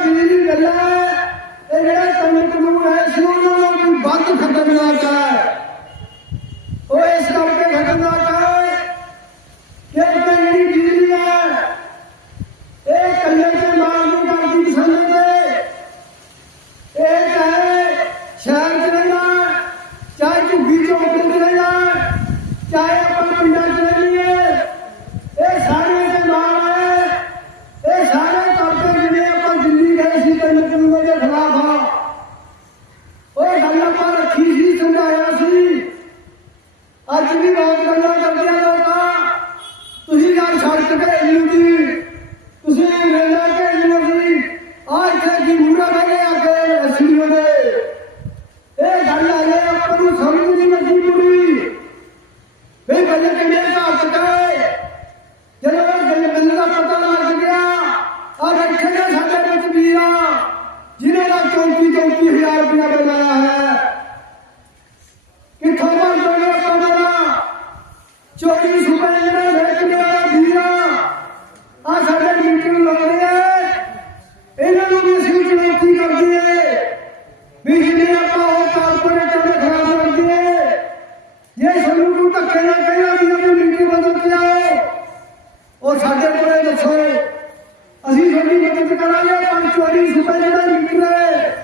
ਬਿਜਲੀ ਦੀ ਗੱਲ ਹੈ ਇਹ ਜਿਹੜਾ ਤੰਗ ਕਾਨੂੰਨ ਹੈ ਇਸ ਨੂੰ ਉਹਨਾਂ ਨੂੰ ਵੱਧ ਖਤਰਨਾਕ ਹੈ ਉਹ ਇਸ ਕਰਕੇ ਖਤਰਨਾਕ ਹੈ ਕਿ ਇਹ ਜਿਹੜੀ ਬਿਜਲੀ ਹੈ ਇਹ ਕੱਲੇ ਤੇ ਮਾਰ ਨੂੰ ਕਰਦੀ ਸਮਝਦੇ ਇਹ ਚਾਹੇ ਸ਼ਹਿਰ ਚ ਰਹਿਣਾ ਚਾਹੇ ਝੁੱਗੀ ਚੌਂਕ ਚ ਰਹਿਣਾ ਚਾਹੇ ਆਪਾਂ ਪਿੰਡਾਂ ਚ ਰਹੀਏ ਇਹ ਸਾਰੇ ਦੇ ਨਾਲ ਹੈ ਇਹ ਸਾਰੇ ਕਰਕੇ ਜਿਹੜੇ ਆਪਾਂ ਦਿੱਲੀ ਗਏ ਸੀ ਤੇ ਕਾਨੂੰਨ ਦੇ ਖਿਲਾਫ ਆ ਉਹ ਗੱਲ ਆਪਾਂ ਰੱਖੀ ਸੀ ਸਮਝਾਇਆ ਸੀ ਅੱਜ ਵੀ ਬਹੁਤ ਗੱਲਾਂ ਕਰਦੀਆਂ ਲੋਕਾਂ। ਤੁਸੀਂ ਗੱਲ ਸੜਕ ਤੇ ਇੰਨੀ ਦੀ ਤੁਸੀਂ ਰੇਲਾ ਤੇ ਇੰਨੀ ਆ ਇੱਥੇ ਕੀ ਮੂਰਾ ਬਣੇ ਆ ਕੇ ਅਸੀਂ ਉਹਦੇ ਇਹ ਗੱਲ ਆ ਗਈ ਆਪਾਂ ਨੂੰ ਸਮਝ ਨਹੀਂ ਲੱਗੀ ਪੂਰੀ ਵੀ ਗੱਲ ਕਿਵੇਂ ਘਾਟ ਕਰੇ ਜਦੋਂ ਇਹ ਗੱਲ ਗੱਲ ਦਾ ਪਤਾ ਲੱਗ ਗਿਆ, ਆ ਬੈਠੇ ਨੇ ਸਾਡੇ ਵਿੱਚ ਵੀਰਾ, ਜਿਨ੍ਹਾਂ ਦਾ 34 34000 ਰੁਪਇਆ ਬਣਾਇਆ ਹੈ। ਕਿੱਥੋਂ ਚੋਰੀ ਸੁਪਰ ਜਿਹੜਾ ਵੇਚ ਵੀਰਾ ਆ ਸਾਡੇ ਮੀਟਿੰਗ ਲਾਉਂਦੇ ਆ। ਇਹਨਾਂ ਨੂੰ ਵੀ ਅਸੀਂ ਚੁਣੌਤੀ ਕਰਦੇ ਆ। ਵੀ ਜਿਹੜੇ ਆਪਾਂ ਉਹ ਕਾਰਪੋਰੇਟ ਦੇ ਖਿਲਾਫ ਲੜਦੇ ਆ। ਇਹ ਸਾਨੂੰ ਨੂੰ ਧੱਕੇ ਨਾਲ ਕਹਿਣਾ ਵੀ ਆਪਣੀ ਮੀਟਿੰਗ ਬਦਲ ਕੇ ਆਓ। ਉਹ ਸਾਡੇ ਕੋਲੇ ਦੱਸੋ, ਅਸੀਂ ਤੁਹਾਡੀ ਮਦਦ ਕਰਾਂਗੇ, ਪਰ ਚੋਰੀ ਸੁਪਰ ਜਿਹੜਾ ਮੀਟਿੰਗ ਹੈ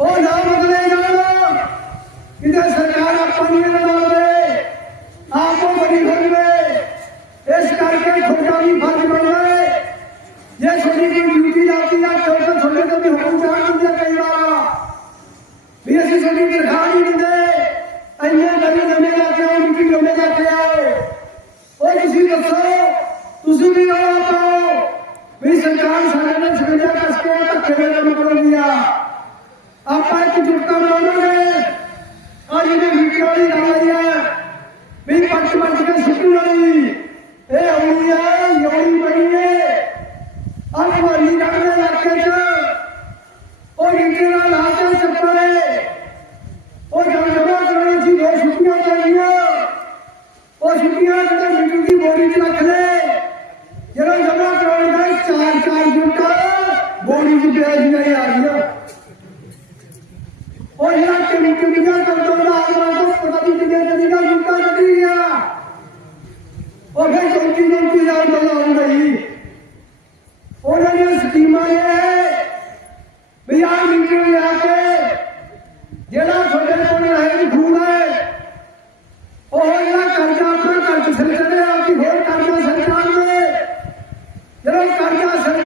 ਉਹ ਨਾ ਬਦਲੇ ਜਾਣ। ਕਿਤੇ ਸਰਕਾਰ ਆਪਾਂ ਨੂੰ ਨਾ ਲਾਵੇ ਆਪੋ ਬੜੀ ਹੋਵੇ ਇਸ ਕਰਕੇ ਤੁਹਾਡਾ ਵੀ ਫਰਜ਼ ਬਣਦਾ ਹੈ ਜੇ ਤੁਹਾਡੀ ਕੋਈ ਡਿਊਟੀ ਲੱਗਦੀ ਆ, ਤਾਂ ਤੁਹਾਡੇ ਤੋਂ ਵੀ ਹੁਕਮ ਚਾਹ ਦਿੰਦੇ ਕਈ ਵਾਰ। ਵੀ ਅਸੀਂ ਤੁਹਾਡੀ ਤਨਖਾਹ ਨਹੀਂ ਦਿੰਦੇ। ਇੰਨੇ ਬੜੀ ਨਵੇਂ ਲਾ ਕੇ ਆਓ ਡਿਊਟੀ ਨਵੇਂ ਲਾ ਕੇ ਆਓ ਉਹ ਤੁਸੀਂ ਦੱਸੋ, ਤੁਸੀਂ ਵੀ ਰੌਲਾ ਪਾਓ। ਵੀ ਸਰਕਾਰ ਸਾਡੇ ਨਾਲ ਸੰਗਿਆ ਕਸ ਕੇ ਧੱਕੇ ਨਾਲ ਕੰਮ ਕਰਦੀ ਆ। ਆਪਾਂ ਇੱਕ ਜੁਟਤਾ ਬਣਾਵਾਂਗੇ। ਆ ਜਿਹਨੇ ਮੀਟਿੰਗ ਵਾਲੀ ਗੱਲ ਆਈ ਵੀ ਪੱਟ ਪੱਟ ਕੇ ਸੁੱਟਣ ਵਾਲੀ। ਇਹ ਆਉਣੀ ਹੈ ਆ ਮਾਰੀ ਕਰਦੇ ਇਲਾਕੇ ਚ ਉਹ ਮੀਟਿੰਗ ਨਾਲ ਲਾ ਚੱਪੜੇ ਉਹ ਜਦ ਜਮਾ ਕਰਾਉਣੀ ਸੀ ਦੋ ਛੁੱਟੀਆਂ ਚਾਹੀਆਂ ਉਹ ਛੁੱਟੀਆਂ ਜਿਹੜੇ ਮੀਟਿੰਗ ਦੀ ਬੋਰੀ ਚ ਰੱਖ ਲੈ। ਜਿਹੜਾ ਜਮਾ ਕਰਾਉਣ ਦਾ ਚਾਰ ਚਾਰ ਜੁੱਟਾ ਬੋਰੀ ਚ ਪਿਆ ਜੀ ਆ ਰਹੀਆਂ ਉਹ ਜਿਹੜਾ ਕਿ ਦਾ ਕੰਟਰੋਲ ਦਾ ਆਇਆ ਤਾਂ Thank you.